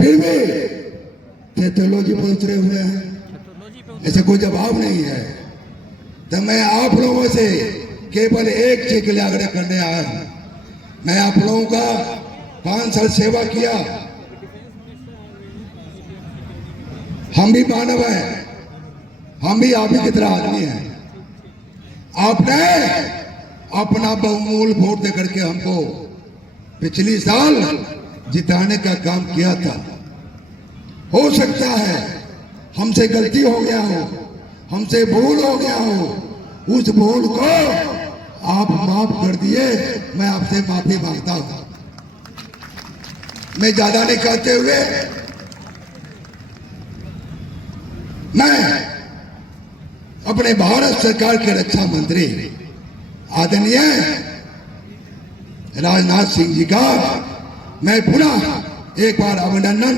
फिर भी पैथोलॉजी पर उतरे हुए हैं, ऐसे कोई जवाब नहीं है। तो मैं आप लोगों से केवल एक चीज के लिए आग्रह करने आया हूं। मैं आप लोगों का 5 साल सेवा किया, हम भी मानव हैं, हम भी आप ही की तरह आदमी हैं। आपने अपना बहुमूल्य वोट दे करके हमको पिछली साल जिताने का काम किया था। हो सकता है हमसे गलती हो गया हो, हमसे भूल हो गया हो, उस भूल को आप माफ कर दिए, मैं आपसे माफी मांगता हूं। मैं ज्यादा नहीं कहते हुए मैं अपने भारत सरकार के रक्षा मंत्री आदरणीय राजनाथ सिंह जी का मैं पुनः एक बार अभिनंदन,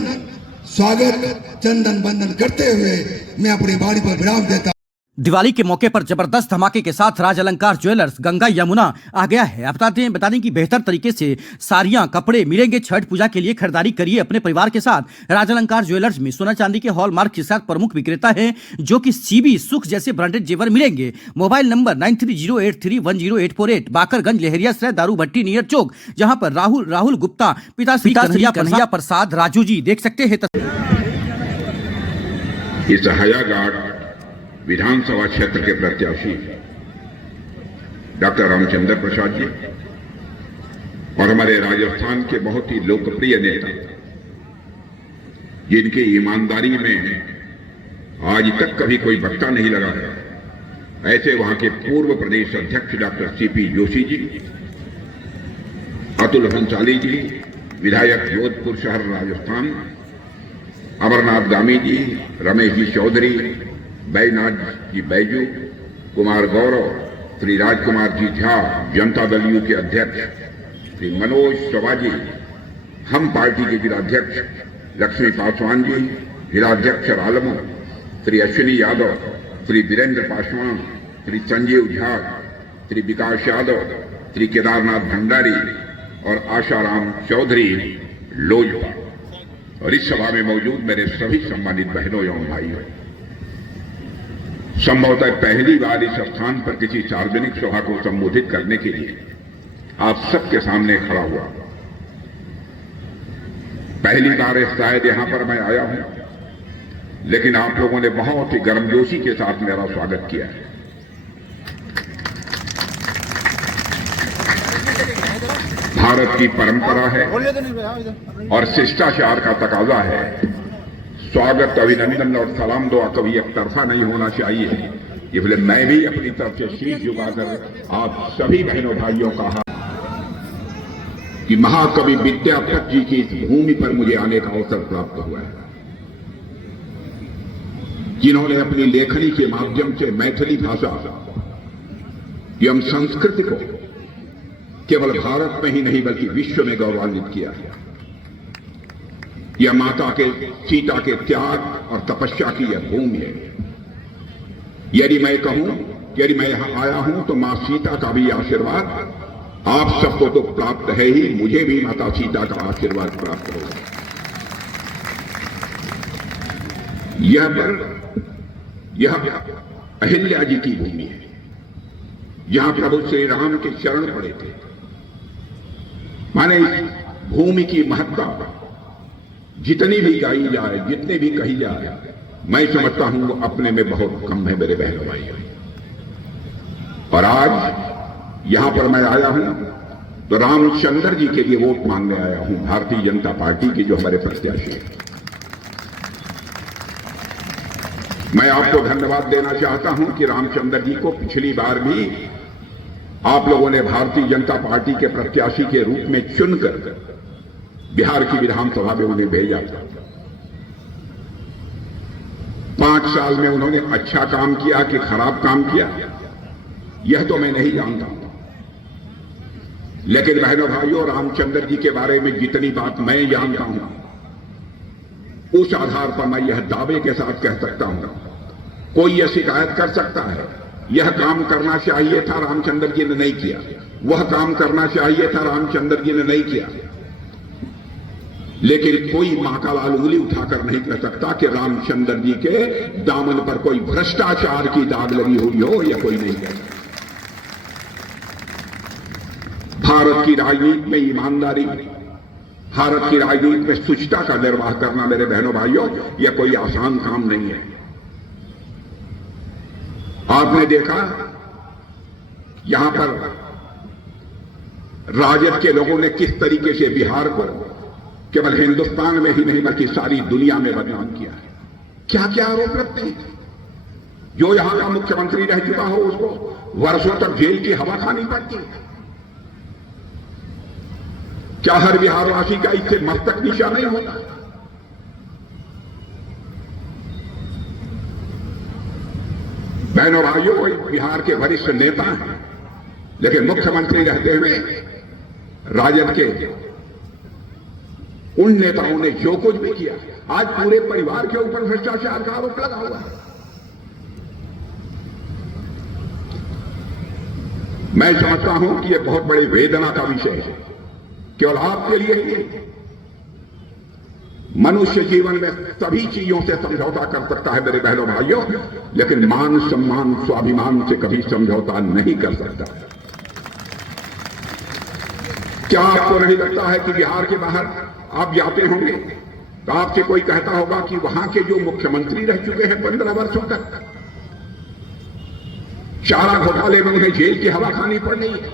स्वागत, चंदन बंदन करते हुए मैं अपनी वाणी पर विराम देता। दिवाली के मौके पर जबरदस्त धमाके के साथ राज अलंकार ज्वेलर्स गंगा यमुना आ गया है। आप बता दें कि बेहतर तरीके से साड़ियां, कपड़े मिलेंगे। छठ पूजा के लिए खरीदारी करिए अपने परिवार के साथ। राज अलंकार ज्वेलर्स में सोना चांदी के हॉलमार्क के साथ प्रमुख विक्रेता है, जो कि सीबी, सुख जैसे ब्रांडेड जेवर मिलेंगे। मोबाइल नंबर 9308310848, बाकरगंज, लहरियासराय, दारू भट्टी नियर चौक, जहां पर राहुल गुप्ता, पिता श्री कन्हैया प्रसाद राजू जी देख सकते हैं। इस हयाघाट विधानसभा क्षेत्र के प्रत्याशी डॉक्टर रामचंद्र प्रसाद जी और हमारे राजस्थान के बहुत ही लोकप्रिय नेता, जिनकी ईमानदारी में आज तक कभी कोई बट्टा नहीं लगा है, ऐसे वहां के पूर्व प्रदेश अध्यक्ष डॉक्टर सीपी जोशी जी, अतुल भंसाली जी, विधायक जोधपुर शहर राजस्थान, अमरनाथ गामी जी, रमेश जी चौधरी, बैजनाथ जी बैजू, कुमार गौरव, श्री राजकुमार जी झा, जनता दल यू के अध्यक्ष श्री मनोज सवाजी, हम पार्टी के जिलाध्यक्ष लक्ष्मी पासवान जी, जिलाध्यक्ष आलमू, श्री अश्विनी यादव, श्री वीरेंद्र पासवान, श्री संजीव झा, श्री विकास यादव, श्री केदारनाथ भंडारी और आशाराम चौधरी लोजपा। और इस सभा में मौजूद मेरे सभी सम्मानित बहनों एवं भाइयों, संभवतः पहली बार इस स्थान पर किसी सार्वजनिक सभा को संबोधित करने के लिए आप सबके सामने खड़ा हुआ। पहली बार शायद यहां पर मैं आया हूं, लेकिन आप लोगों ने बहुत ही गर्मजोशी के साथ मेरा स्वागत किया है। भारत की परंपरा है और शिष्टाचार का तकाजा है, स्वागत, अभिनंदन और सलाम दुआ कभी एक तरफा नहीं होना चाहिए। इसलिए मैं भी अपनी तरफ से शीश झुकाकर आप सभी बहनों भाइयों का कि महाकवि विद्यापति जी की इस भूमि पर मुझे आने का अवसर प्राप्त हुआ है, जिन्होंने अपनी लेखनी के माध्यम से मैथिली भाषा एवं संस्कृति को केवल भारत में ही नहीं बल्कि विश्व में गौरवान्वित किया है। यह माता के सीता के त्याग और तपस्या की यह भूमि है। यदि मैं कहूं, यदि मैं यहां आया हूं तो मां सीता का भी आशीर्वाद आप सबको तो प्राप्त है ही, मुझे भी माता सीता का आशीर्वाद प्राप्त होगा। यह अहिल्या जी की भूमि है, जहां प्रभु श्री राम के चरण पड़े थे। माने इस भूमि की महत्ता जितनी भी गाई जाए, जितने भी कही जाए, मैं समझता हूं वो अपने में बहुत कम है मेरे बहनों भाई। और आज यहां पर मैं आया हूं तो रामचंद्र जी के लिए वोट मांगने आया हूं, भारतीय जनता पार्टी के जो हमारे प्रत्याशी हैं। मैं आपको धन्यवाद देना चाहता हूं कि रामचंद्र जी को पिछली बार भी आप लोगों ने भारतीय जनता पार्टी के प्रत्याशी के रूप में चुनकर बिहार की विधानसभा में उन्हें भेजा था। 5 साल में उन्होंने अच्छा काम किया कि खराब काम किया, यह तो मैं नहीं जानता, लेकिन बहनों भाइयों, रामचंद्र जी के बारे में जितनी बात मैं जानता हूं, उस आधार पर मैं यह दावे के साथ कह सकता हूं, कोई यह शिकायत कर सकता है यह काम करना चाहिए था, रामचंद्र जी ने नहीं किया, वह काम करना चाहिए था, रामचंद्र जी ने नहीं किया, लेकिन कोई मां का लाल उंगली उठाकर नहीं कह सकता कि रामचंद्र जी के दामन पर कोई भ्रष्टाचार की दाग लगी हुई हो, या कोई नहीं कह सकता। भारत की राजनीति में ईमानदारी, भारत की राजनीति में शुचिता का निर्वाह करना मेरे बहनों भाइयों, यह कोई आसान काम नहीं है। आपने देखा यहां पर राजद के लोगों ने किस तरीके से बिहार को केवल हिंदुस्तान में ही नहीं बल्कि सारी दुनिया में बदनाम किया है। क्या क्या आरोप लगते हैं। जो यहां का मुख्यमंत्री रह चुका हो उसको वर्षों तक जेल की हवा खानी पड़ती है। क्या हर बिहारवासी का इससे मस्तक नीचा नहीं होता? बहनों भाइयों, कोई बिहार के वरिष्ठ नेता हैं, लेकिन मुख्यमंत्री रहते हुए राजद के उन नेताओं ने जो कुछ भी किया, आज पूरे परिवार के ऊपर भ्रष्टाचार का आरोप लगा हुआ है। मैं समझता हूं कि यह बहुत बड़ी वेदना का विषय है। केवल आपके लिए ही, मनुष्य जीवन में सभी चीजों से समझौता कर सकता है मेरे बहनों भाइयों, लेकिन मान सम्मान स्वाभिमान से कभी समझौता नहीं कर सकता। क्या आपको नहीं लगता है कि बिहार के बाहर आप जाते होंगे तो आपसे कोई कहता होगा कि वहां के जो मुख्यमंत्री रह चुके हैं 15 वर्षों तक, चारा घोटाले में उन्हें जेल की हवा खानी पड़ रही है,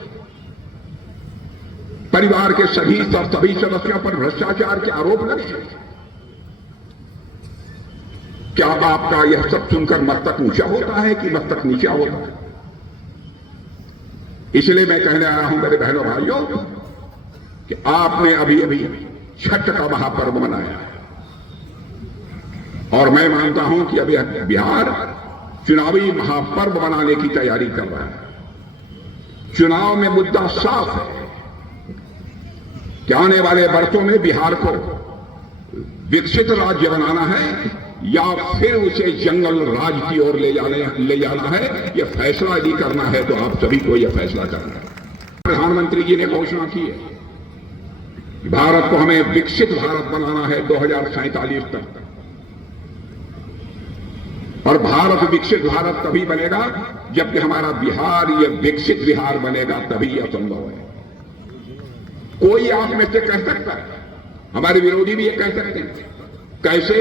परिवार के सभी सदस्यों पर भ्रष्टाचार के आरोप लगे हैं। क्या आपका यह सब सुनकर मस्तक ऊंचा होता है कि मस्तक नीचा होता है? इसलिए मैं कहने आया हूं मेरे बहनों भाइयों कि आपने अभी अभी छठ का महापर्व मनाया और मैं मानता हूं कि अभी बिहार चुनावी महापर्व मनाने की तैयारी कर रहा है। चुनाव में मुद्दा साफ है कि आने वाले वर्षों में बिहार को विकसित राज्य बनाना है या फिर उसे जंगल राज की ओर ले जाना है। यह फैसला यदि करना है तो आप सभी को यह फैसला करना है। प्रधानमंत्री जी ने घोषणा की है कि भारत को हमें विकसित भारत बनाना है 2047 तक, और भारत विकसित भारत तभी बनेगा जबकि हमारा बिहार यह विकसित बिहार बनेगा, तभी यह संभव है। कोई आप में से कह सकता है, हमारे विरोधी भी ये कह सकते हैं, कैसे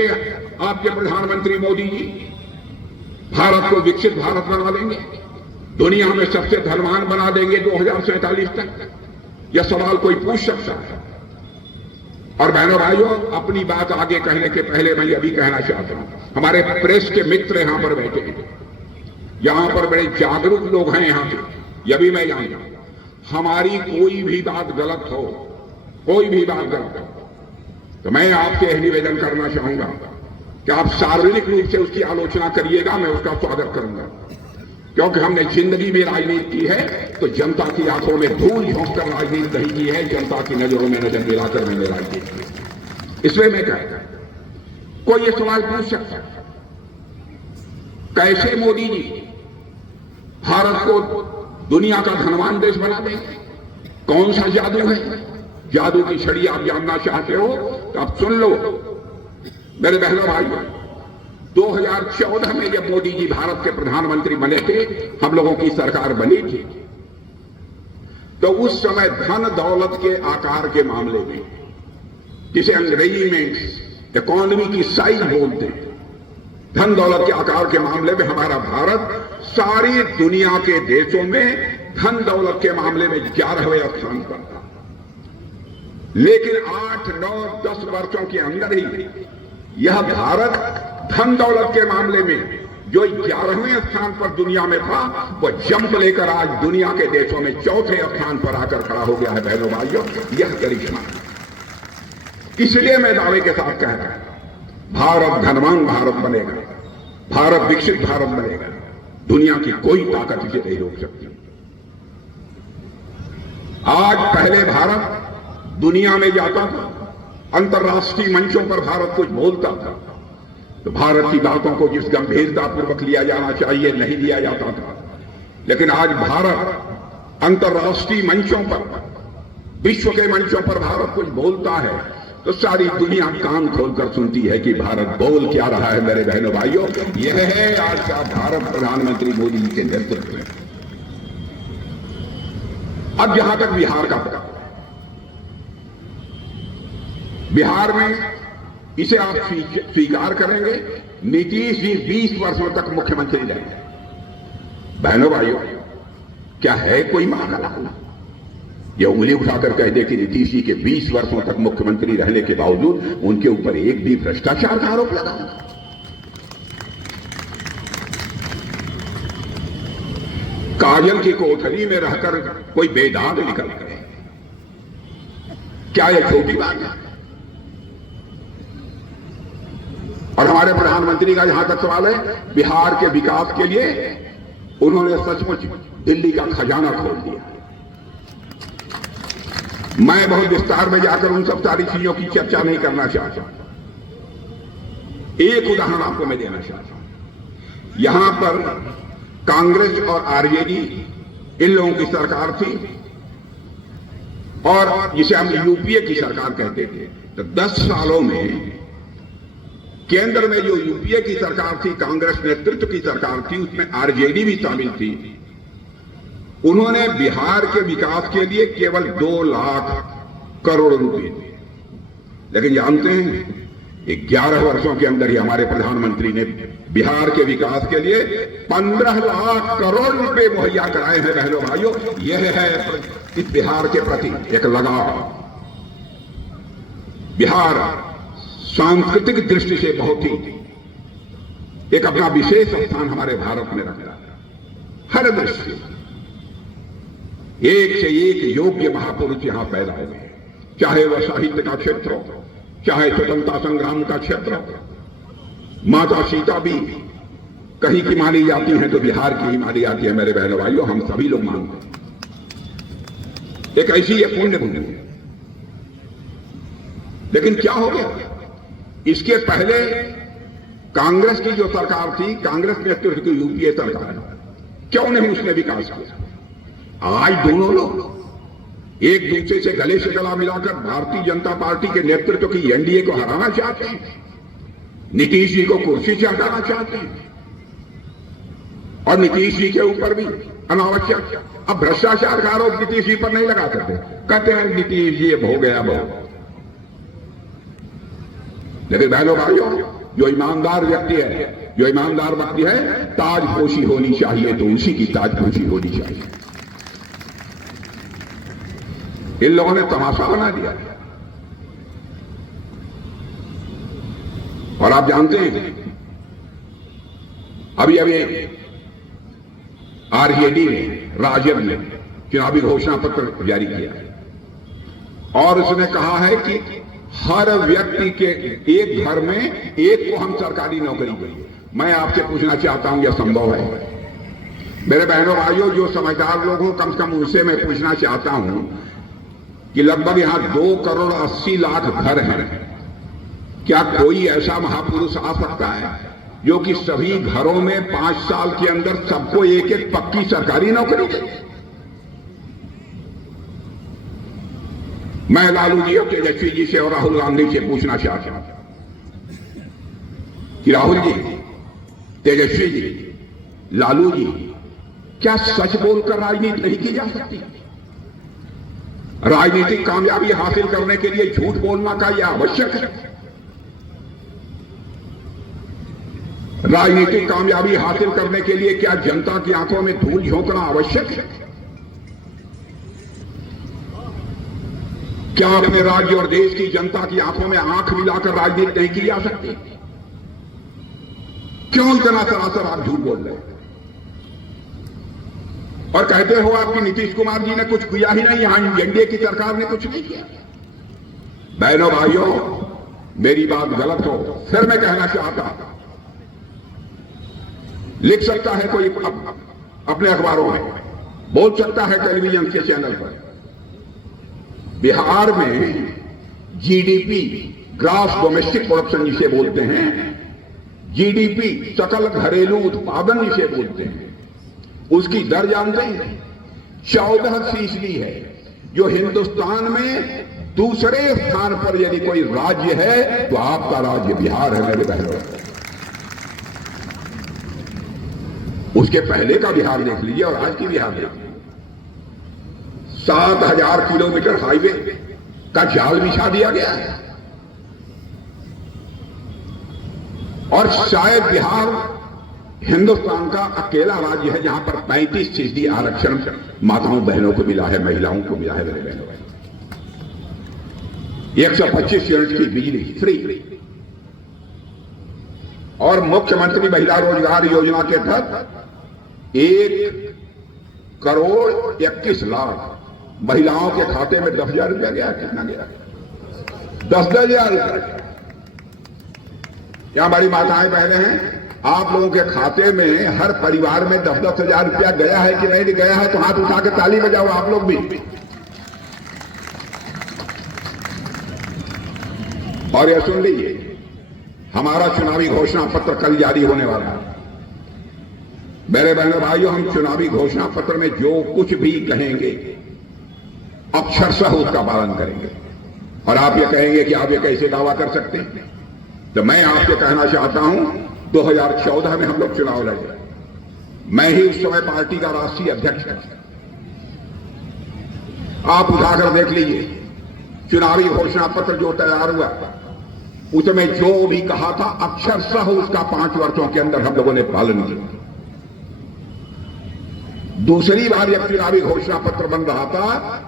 आपके प्रधानमंत्री मोदी जी भारत को विकसित भारत बना देंगे, दुनिया में सबसे धनवान बना देंगे 2047 तक? यह सवाल कोई पूछ सकता है। और बहनों भाइयों, अपनी बात आगे कहने के पहले मैं यह भी कहना चाहता हूं, हमारे प्रेस के मित्र यहां पर बैठे हैं, यहां पर बड़े जागरूक लोग हैं यहां के, यह भी मैं जानता हूं। हमारी कोई भी बात गलत हो, कोई भी बात गलत हो, तो मैं आपसे यह निवेदन करना चाहूंगा कि आप सार्वजनिक रूप से उसकी आलोचना करिएगा, मैं उसका स्वागत करूंगा। क्योंकि हमने जिंदगी में राजनीति की है तो जनता की आंखों में धूल झोंककर राजनीति नहीं की है, जनता की नजरों में नजर मिलाकर मैंने राजनीति की। इसलिए मैं कहता हूं, कोई ये सवाल पूछ सकता है, कैसे मोदी जी भारत को दुनिया का धनवान देश बना देंगे? कौन सा जादू है? जादू की छड़ी आप जानना चाहते हो तो आप सुन लो मेरे बहनों भाइयों। 2014 में जब मोदी जी भारत के प्रधानमंत्री बने थे, हम लोगों की सरकार बनी थी, तो उस समय धन दौलत के आकार के मामले में, जिसे अंग्रेजी में इकोनॉमी की साइज बोलते हैं, धन दौलत के आकार के मामले में हमारा भारत सारी दुनिया के देशों में धन दौलत के मामले में 11वें स्थान पर था। लेकिन 8, 9, 10 वर्षों के अंदर ही यह भारत धन दौलत के मामले में जो 11वें स्थान पर दुनिया में था, वह जंप लेकर आज दुनिया के देशों में 4थे स्थान पर आकर खड़ा हो गया है। बहनों भाइयों, यह करिश्मा है। इसलिए मैं दावे के साथ कह रहा हूं, भारत धनवान भारत बनेगा, भारत विकसित भारत बनेगा, दुनिया की कोई ताकत इसे नहीं रोक सकती। आज पहले भारत दुनिया में जाता था, अंतर्राष्ट्रीय मंचों पर भारत कुछ बोलता था तो भारत की बातों को जिस गंभीरतापूर्वक लिया जाना चाहिए नहीं लिया जाता था। लेकिन आज भारत अंतर्राष्ट्रीय मंचों पर, विश्व के मंचों पर भारत कुछ बोलता है तो सारी दुनिया कान खोलकर सुनती है कि भारत बोल क्या रहा है। मेरे बहनों भाइयों, यह है आज का भारत प्रधानमंत्री मोदी जी के नेतृत्व में। अब जहां तक बिहार का पता, बिहार में इसे आप स्वीकार करेंगे, नीतीश जी 20 वर्षों तक मुख्यमंत्री रहेंगे। बहनों भाइयों, क्या है कोई महाकला यह उंगली उठाकर कह दे कि नीतीश जी के 20 वर्षों तक मुख्यमंत्री रहने के बावजूद उनके ऊपर एक भी भ्रष्टाचार का आरोप लगा? काजल की कोठरी में रहकर कोई बेदाग निकल करे, क्या यह छोटी बात है? और हमारे प्रधानमंत्री का जहां तक सवाल है, बिहार के विकास के लिए उन्होंने सचमुच दिल्ली का खजाना खोल दिया। मैं बहुत विस्तार में जाकर उन सब सारी चीजों की चर्चा नहीं करना चाहता। एक उदाहरण आपको मैं देना चाहता हूं। यहां पर कांग्रेस और आरजेडी इन लोगों की सरकार थी, और जिसे हम यूपीए की सरकार कहते थे। तो 10 सालों में केंद्र में जो यूपीए की सरकार थी, कांग्रेस नेतृत्व की सरकार थी, उसमें आरजेडी भी शामिल थी। उन्होंने बिहार के विकास के लिए केवल 2 लाख करोड़ रुपए दिए। लेकिन जानते हैं, 11 वर्षों के अंदर ही हमारे प्रधानमंत्री ने बिहार के विकास के लिए 15 लाख करोड़ रुपए मुहैया कराए हैं। बहनों भाइयों, यह है इस बिहार के प्रति एक लगाव। बिहार सांस्कृतिक दृष्टि से बहुत ही एक अपना विशेष स्थान हमारे भारत में रखता है। हर दृष्टि से एक से एक योग्य महापुरुष यहां पैदा हुए, चाहे वह साहित्य का क्षेत्र हो, चाहे स्वतंत्रता संग्राम का क्षेत्र हो। माता सीता भी कहीं की मानी जाती हैं तो बिहार की ही मानी जाती है। मेरे बहनों भाइयों, हम सभी लोग मानते हैं एक ऐसी ये पुण्य भूमि है। लेकिन क्या हो गया, इसके पहले कांग्रेस की जो सरकार थी, कांग्रेस नेतृत्व की यूपीए सरकार, क्यों नहीं उसने विकास किया? आज दोनों लोग एक दूसरे से गले से गला मिलाकर भारतीय जनता पार्टी के नेतृत्व की एनडीए को हराना चाहते हैं, नीतीश जी को कुर्सी से हटाना चाहते हैं, और नीतीश जी के ऊपर भी अनावश्यक अब भ्रष्टाचार का आरोप नीतीश जी पर नहीं लगा सकते। कहते हैं नीतीश जी अब हो गया बहुत। लेकिन बहनों भाइयों, जो ईमानदार व्यक्ति है, जो ईमानदार व्यक्ति है, ताजपोशी होनी चाहिए तो उसी की ताजपोशी होनी चाहिए। इन लोगों ने तमाशा बना दिया। और आप जानते हैं, अभी आरजेडी ने, राजद ने चुनावी घोषणा पत्र जारी किया और उसने कहा है कि हर व्यक्ति के एक घर में एक को हम सरकारी नौकरी देंगे। मैं आपसे पूछना चाहता हूं, यह संभव है? मेरे बहनों भाइयों, जो समझदार लोग हो, कम से कम उनसे मैं पूछना चाहता हूं कि लगभग यहां 2 करोड़ 80 लाख घर हैं। क्या कोई ऐसा महापुरुष आ सकता है जो कि सभी घरों में 5 साल के अंदर सबको एक एक पक्की सरकारी नौकरी दे? मैं लालू जी और तेजस्वी जी से और राहुल गांधी से पूछना चाहता हूं कि राहुल जी, तेजस्वी जी, लालू जी, क्या सच बोलकर राजनीति नहीं की जा सकती? राजनीतिक कामयाबी हासिल करने के लिए झूठ बोलना का यह आवश्यक है? राजनीतिक कामयाबी हासिल करने के लिए क्या जनता की आंखों में धूल झोंकना आवश्यक है? क्या अपने राज्य और देश की जनता की आंखों में आंख मिलाकर राजनीति नहीं की जा सकती? क्यों इतना सरासर आप झूठ बोल रहे हैं और कहते हो आपकी नीतीश कुमार जी ने कुछ किया ही नहीं, यहां एनडीए की सरकार ने कुछ नहीं किया? बहनों भाइयों, मेरी बात गलत हो फिर मैं कहना चाहता, लिख सकता है कोई अपने अखबारों में, बोल सकता है टेलीविजन के चैनल पर, बिहार में जीडीपी, ग्रॉस डोमेस्टिक प्रोडक्शन जिसे बोलते हैं, जीडीपी, सकल घरेलू उत्पादन जिसे बोलते हैं, उसकी दर जानते हैं? 14% है, जो हिंदुस्तान में दूसरे स्थान पर यदि कोई राज्य है तो आपका राज्य बिहार है मेरे बहनों। उसके पहले का बिहार देख लीजिए और आज की बिहार देख लीजिए। 7,000 किलोमीटर हाईवे का जाल बिछा दिया गया है और शायद बिहार हिंदुस्तान का अकेला राज्य है जहां पर 35% आरक्षण माताओं बहनों को मिला है, महिलाओं को मिला है मेरे बहनों। 125 यूनिट की बिजली फ्री और मुख्यमंत्री महिला रोजगार योजना के तहत 1,21,00,000 महिलाओं के खाते में 10,000 रुपया गया। कितना गया? 10,000 रुपया। क्या हमारी माताएं बहनें हैं? आप लोगों के खाते में हर परिवार में 10,000 रुपया गया है कि नहीं गया है? तो हाथ उठा के ताली बजाओ आप लोग भी। और यह सुन लीजिए, हमारा चुनावी घोषणा पत्र कल जारी होने वाला है। मेरे बहनों भाइयों, हम चुनावी घोषणा पत्र में जो कुछ भी कहेंगे अक्षरशः उसका पालन करेंगे। और आप ये कहेंगे कि आप ये कैसे दावा कर सकते हैं? तो मैं आपसे कहना चाहता हूं, 2014 में हम लोग चुनाव लड़े। मैं ही उस समय पार्टी का राष्ट्रीय अध्यक्ष था। आप उठाकर देख लीजिए, चुनावी घोषणा पत्र जो तैयार हुआ उसमें जो भी कहा था अक्षरशः उसका 5 वर्षों के अंदर हम लोगों ने पालन किया। दूसरी बार जब चुनावी घोषणा पत्र बन रहा था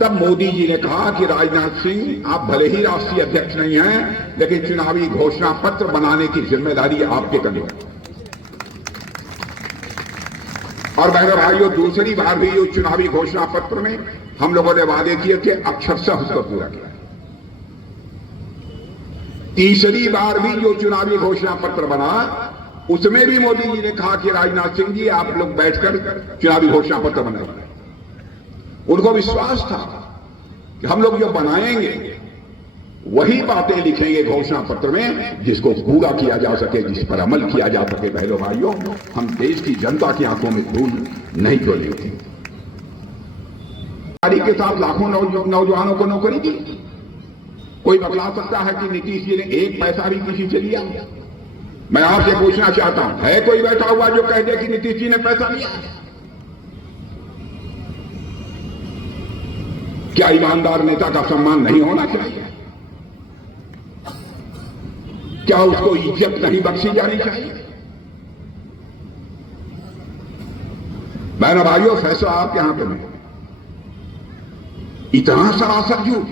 तब मोदी जी ने कहा कि राजनाथ सिंह, आप भले ही राष्ट्रीय अध्यक्ष नहीं हैं, लेकिन चुनावी घोषणा पत्र बनाने की जिम्मेदारी आपके कंधे है। और बहनों भाइयों, दूसरी बार भी जो चुनावी घोषणा पत्र में हम लोगों ने वादे किए थे अक्षरशः उसको पूरा किया। तीसरी बार भी जो चुनावी घोषणा पत्र बना उसमें भी मोदी जी ने कहा कि राजनाथ सिंह जी, आप लोग बैठकर चुनावी घोषणा पत्र बनाएंगे। उनको विश्वास था कि हम लोग जो बनाएंगे वही बातें लिखेंगे घोषणा पत्र में जिसको पूरा किया जा सके, जिस पर अमल किया जा सके। बहनों भाइयों, हम देश की जनता की आंखों में धूल नहीं डोलेंगे। के साथ लाखों नौजवानों को नौकरी दी। कोई बतला सकता है कि नीतीश जी ने एक पैसा भी किसी से लिया? मैं आपसे पूछना चाहता हूं, है कोई बैठा हुआ जो कह दे कि नीतीश जी ने पैसा लिया? क्या ईमानदार नेता का सम्मान नहीं होना चाहिए? क्या उसको इज्जत नहीं बख्शी जानी चाहिए? बहनों भाइयों, फैसला आपके हाथ में। इतना सरासर झूठ,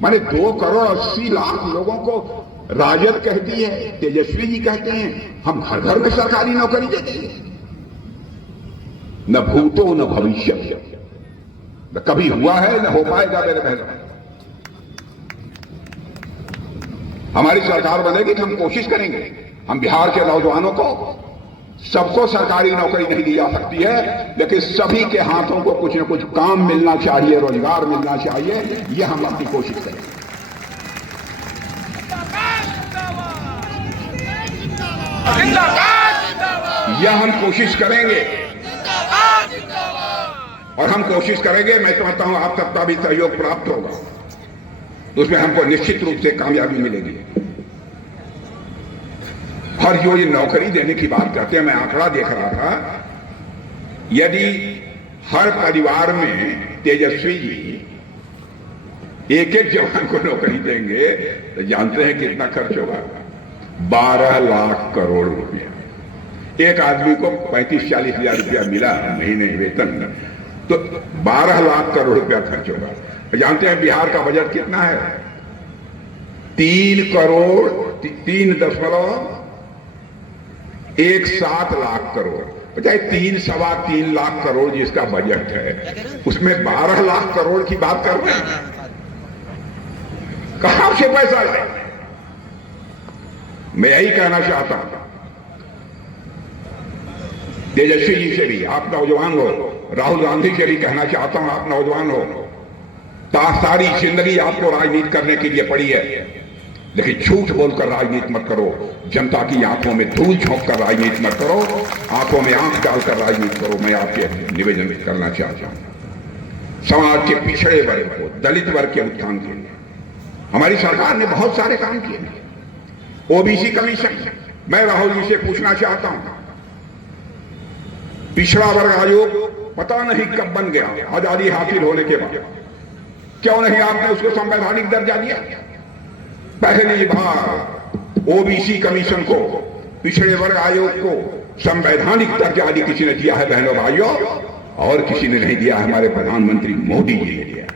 माने 2,80,00,000 लोगों को राजद कहती है, तेजस्वी जी कहते हैं हम घर घर में सरकारी नौकरी देते हैं। न भूतो न भविष्य, न कभी हुआ है न हो पाएगा। मेरे बहनों, हमारी सरकार बनेगी तो हम कोशिश करेंगे, हम बिहार के नौजवानों को, सबको सरकारी नौकरी नहीं दी जा सकती है, लेकिन सभी के हाथों को कुछ न कुछ काम मिलना चाहिए, रोजगार मिलना चाहिए। यह हम अपनी कोशिश करेंगे। यह हम कोशिश करेंगे और हम कोशिश करेंगे। मैं समझता हूं आप सबका भी सहयोग प्राप्त होगा, तो उसमें हमको निश्चित रूप से कामयाबी मिलेगी। और जो ये नौकरी देने की बात करते हैं, मैं आंकड़ा देख रहा था, यदि हर परिवार में तेजस्वी जी एक एक जवान को नौकरी देंगे तो जानते हैं कितना खर्च होगा? 12 लाख करोड़ रुपया। एक आदमी को 35-40 हजार रुपया मिला महीने वेतन, तो 12 लाख करोड़ रुपया खर्च होगा। जानते हैं बिहार का बजट कितना है? 3.17 लाख करोड़। बताइए, 3-3.25 लाख करोड़ जिसका बजट है, उसमें 12 लाख करोड़ की बात कर रहे हैं। कहां से पैसा लाए? मैं यही कहना चाहता हूं तेजस्वी जी से भी, आप नौजवान हो, राहुल गांधी से भी कहना चाहता हूं, आप नौजवान हो, सारी जिंदगी आपको राजनीति करने के लिए पड़ी है, लेकिन झूठ बोलकर राजनीति मत करो। जनता की आंखों में धूल झोंक कर राजनीति मत करो, आंखों में आंख डालकर राजनीति करो। मैं आपसे निवेदन करना चाहता हूं, समाज के पिछड़े वर्ग को, दलित वर्ग के उत्थान के लिए हमारी सरकार ने बहुत सारे काम किए। ओबीसी कमीशन, मैं राहुल जी से पूछना चाहता हूं, पिछड़ा वर्ग आयोग पता नहीं कब बन गया आजादी हासिल होने के बाद, क्यों नहीं आपने उसको संवैधानिक दर्जा दिया? पहली बार ओबीसी कमीशन को, पिछड़े वर्ग आयोग को संवैधानिक दर्जा यदि किसी ने दिया है बहनों भाइयों, और किसी ने नहीं दिया, हमारे प्रधानमंत्री मोदी जी ने दिया।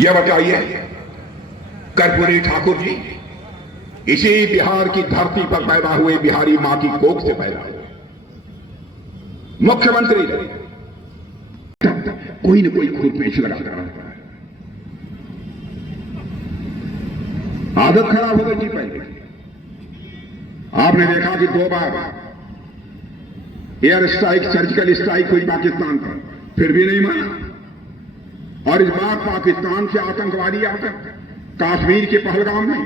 यह बताइए, कर्पूरी ठाकुर जी इसी बिहार की धरती पर पैदा हुए, बिहारी मां की कोख से पैदा हुए मुख्यमंत्री, कोई न कोई खूब पेच लगाता रहता है। आदत खराब हो गई थी पहले। आपने देखा कि 2 बार एयर स्ट्राइक, सर्जिकल स्ट्राइक हुई पाकिस्तान पर, फिर भी नहीं माना। और इस बार पाकिस्तान से आतंकवादी आकर कश्मीर के पहलगाम में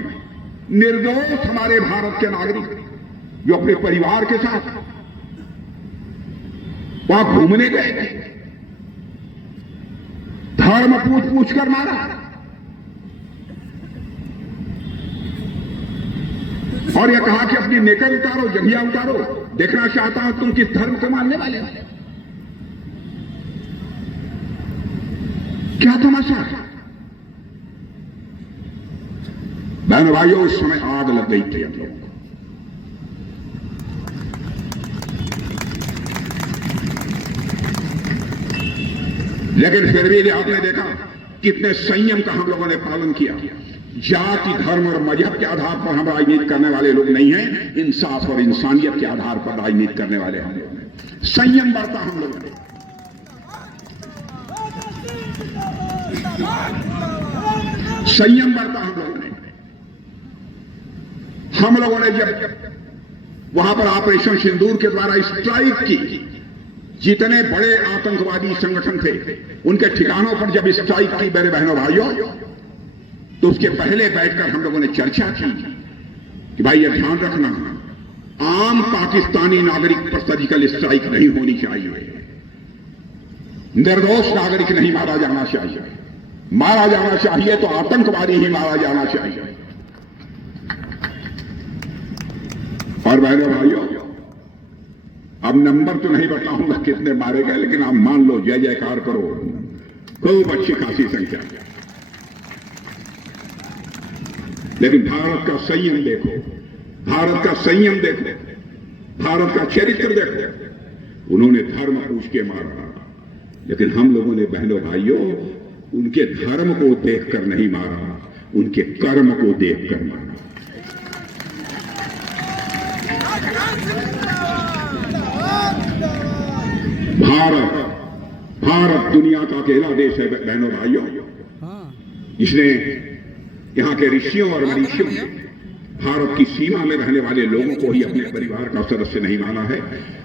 निर्दोष हमारे भारत के नागरिक जो अपने परिवार के साथ वहां घूमने गए थे, धर्म पूछ कर मारा। और यह कहा कि अपनी नेकर उतारो, जंघिया उतारो, देखना चाहता हूं तुम किस धर्म को मानने वाले हो। क्या तमाशा। बहनों भाइयों, उस समय आग लग गई थी हम लोगों को। लेकिन फिर भी आपने देखा कितने संयम का हम लोगों ने पालन किया। जाति, धर्म और मजहब के आधार पर हम राजनीति करने वाले लोग नहीं हैं, इंसाफ और इंसानियत के आधार पर राजनीति करने वाले हम लोग हैं। संयम बरता हम लोगों ने। संयम बरता हम लोगों ने। हम लोगों ने जब वहां पर ऑपरेशन सिंदूर के द्वारा स्ट्राइक की, जितने बड़े आतंकवादी संगठन थे उनके ठिकानों पर जब स्ट्राइक की मेरे बहनों भाइयों, तो उसके पहले बैठकर हम लोगों ने चर्चा की कि भाई यह ध्यान रखना, आम पाकिस्तानी नागरिक पर सर्जिकल स्ट्राइक नहीं होनी चाहिए, निर्दोष नागरिक नहीं मारा जाना चाहिए, मारा जाना चाहिए तो आतंकवादी ही मारा जाना चाहिए। और बहनों भाइयों, अब नंबर तो नहीं बताऊंगा कितने मारे गए, लेकिन आप मान लो, जय जयकार करो, खूब अच्छी खासी संख्या। लेकिन भारत का संयम देखो, भारत का संयम देखो, भारत का चरित्र देखो। उन्होंने धर्म पूछ के मारा, लेकिन हम लोगों ने बहनों भाइयों उनके धर्म को देखकर नहीं मारा, उनके कर्म को देखकर मारा। भारत दुनिया का अकेला देश है बहनों भाइयों, इसने यहाँ के ऋषियों और मनीषियों ने भारत की सीमा में रहने वाले लोगों को ही अपने परिवार का सदस्य नहीं माना है,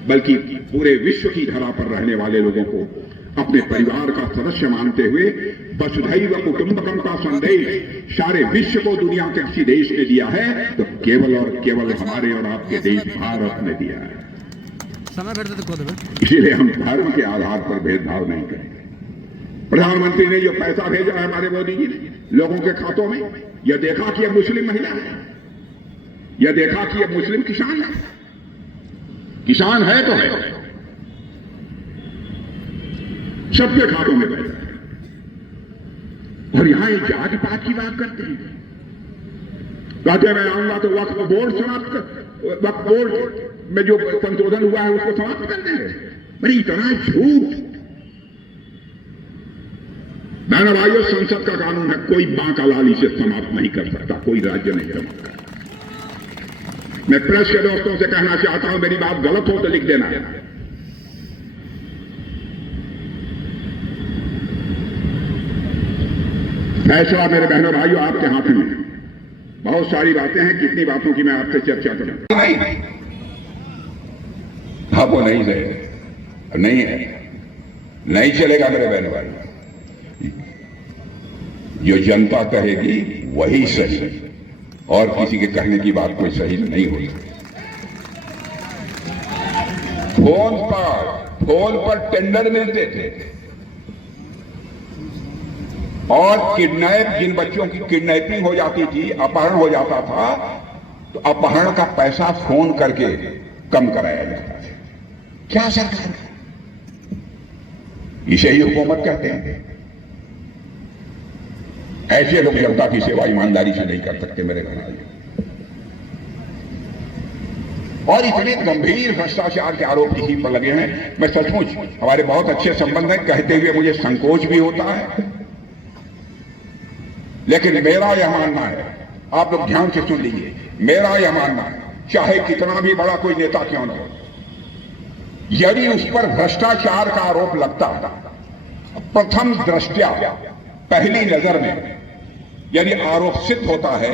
बल्कि पूरे विश्व की धरा पर रहने वाले लोगों को अपने परिवार का सदस्य मानते हुए वसुधैव कुटुंबकम का संदेश सारे विश्व को दुनिया के किसी देश ने दिया है तो केवल और केवल हमारे और आपके देश भारत ने दिया है। इसीलिए हम धर्म के आधार पर भेदभाव नहीं करेंगे। प्रधानमंत्री ने जो पैसा भेजा है हमारे मोदी जी ने लोगों के खातों में, यह देखा कि यह मुस्लिम महिला है, यह देखा कि यह मुस्लिम किसान है, किसान है तो है, सबके खातों में पैसा है। और यहां एक जाति पात की बात करते हैं, कहते मैं आऊंगा तो वक्फ बोर्ड वक्फ बोर्ड में जो संशोधन हुआ है उसको समाप्त कर देंगे। अरे इतना झूठ। बहनों भाइयों, संसद का कानून है, कोई बांका लाली से समाप्त नहीं कर सकता, कोई राज्य नहीं कर सकता। मैं प्रेस के दोस्तों से कहना चाहता हूं, मेरी बात गलत हो तो लिख देना। फैसला मेरे बहनों भाइयों आपके हाथ में। बहुत सारी बातें हैं, कितनी बातों की मैं आपसे चर्चा करूं। नहीं, हाँ वो नहीं है, नहीं है, नहीं चलेगा मेरे बहनों भाई। जो जनता कहेगी वही सही, और किसी के कहने की बात कोई सही नहीं होगी। फोन पर टेंडर मिलते थे, और किडनैप, जिन बच्चों की किडनैपिंग हो जाती थी, अपहरण हो जाता था, तो अपहरण का पैसा फोन करके कम कराया जाता था। क्या सरकार, इसे ही हुकूमत कहते हैं। ऐसे लोग जनता की सेवा ईमानदारी से नहीं कर सकते मेरे भाई। और इतने गंभीर भ्रष्टाचार के आरोप इसी पर लगे हैं। मैं सचमुच, हमारे बहुत अच्छे संबंध हैं, कहते हुए मुझे संकोच भी होता है, लेकिन मेरा यह मानना है, आप लोग ध्यान से सुन लीजिए, मेरा यह मानना है, चाहे कितना भी बड़ा कोई नेता क्यों न हो, यदि उस पर भ्रष्टाचार का आरोप लगता है, प्रथम दृष्टया, पहली नजर में यदि आरोप सिद्ध होता है,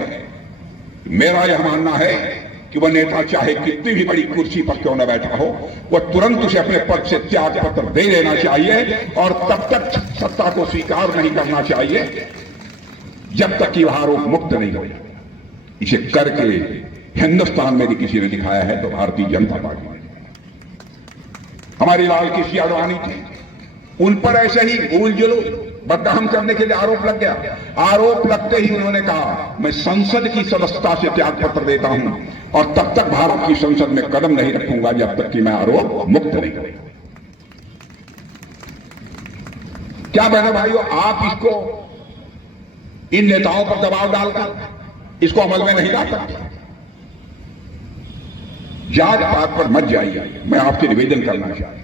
मेरा यह मानना है कि वह नेता चाहे कितनी भी बड़ी कुर्सी पर क्यों न बैठा हो, वह तुरंत उसे अपने पद से त्याग पत्र दे देना चाहिए और तब तक सत्ता को स्वीकार नहीं करना चाहिए जब तक कि वह आरोप मुक्त नहीं हो। इसे करके हिंदुस्तान में भी किसी ने दिखाया है तो भारतीय जनता पार्टी ने। हमारी लाल कृष्ण आडवाणी थी, उन पर ऐसे ही भूल जुलूम बदनाम करने के लिए आरोप लग गया। आरोप लगते ही उन्होंने कहा, मैं संसद की सदस्यता से त्याग पत्र देता हूं और तब तक भारत की संसद में कदम नहीं रखूंगा जब तक कि मैं आरोप मुक्त नहीं करूंगा। क्या बहनों भाइयों, आप इसको, इन नेताओं पर दबाव डालकर इसको अमल में नहीं ला सकते। जात पात पर मत जाइए, मैं आपसे निवेदन करना चाहता हूं।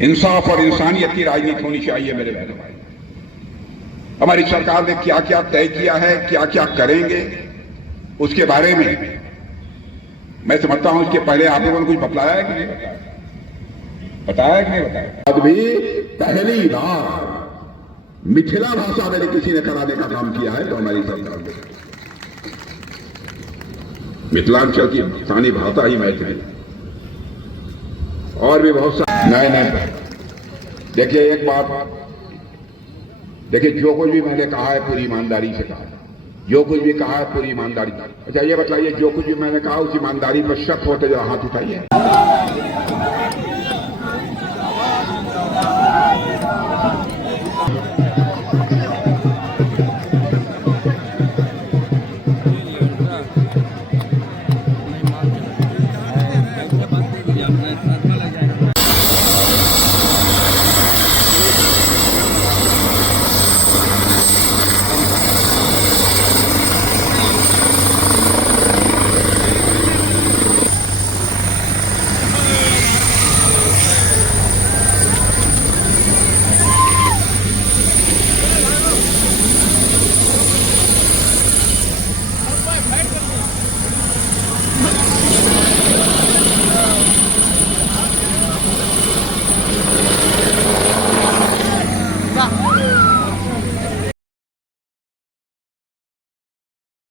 इंसाफ और इंसानियत की राजनीति होनी चाहिए मेरे बहनों भाई। हमारी सरकार ने क्या क्या तय किया है, क्या क्या करेंगे, उसके बारे में मैं समझता हूं इसके पहले आप लोगों ने कुछ बतलाया है कि नहीं बताया? बताया कि नहीं बताया? अब भी पहली बार मिथिला भाषा में किसी ने कराने का काम किया है तो हमारी सरकार ने। मिथिलांचल की स्थानीय भाषा ही मैथिली, और भी बहुत सारे नए। देखिए एक बात, देखिए जो कुछ भी मैंने कहा है पूरी ईमानदारी से कहा, जो कुछ भी कहा है पूरी ईमानदारी। अच्छा ये बताइए, जो कुछ भी मैंने कहा उस ईमानदारी पर शक होते जरा हाथ उठाइए।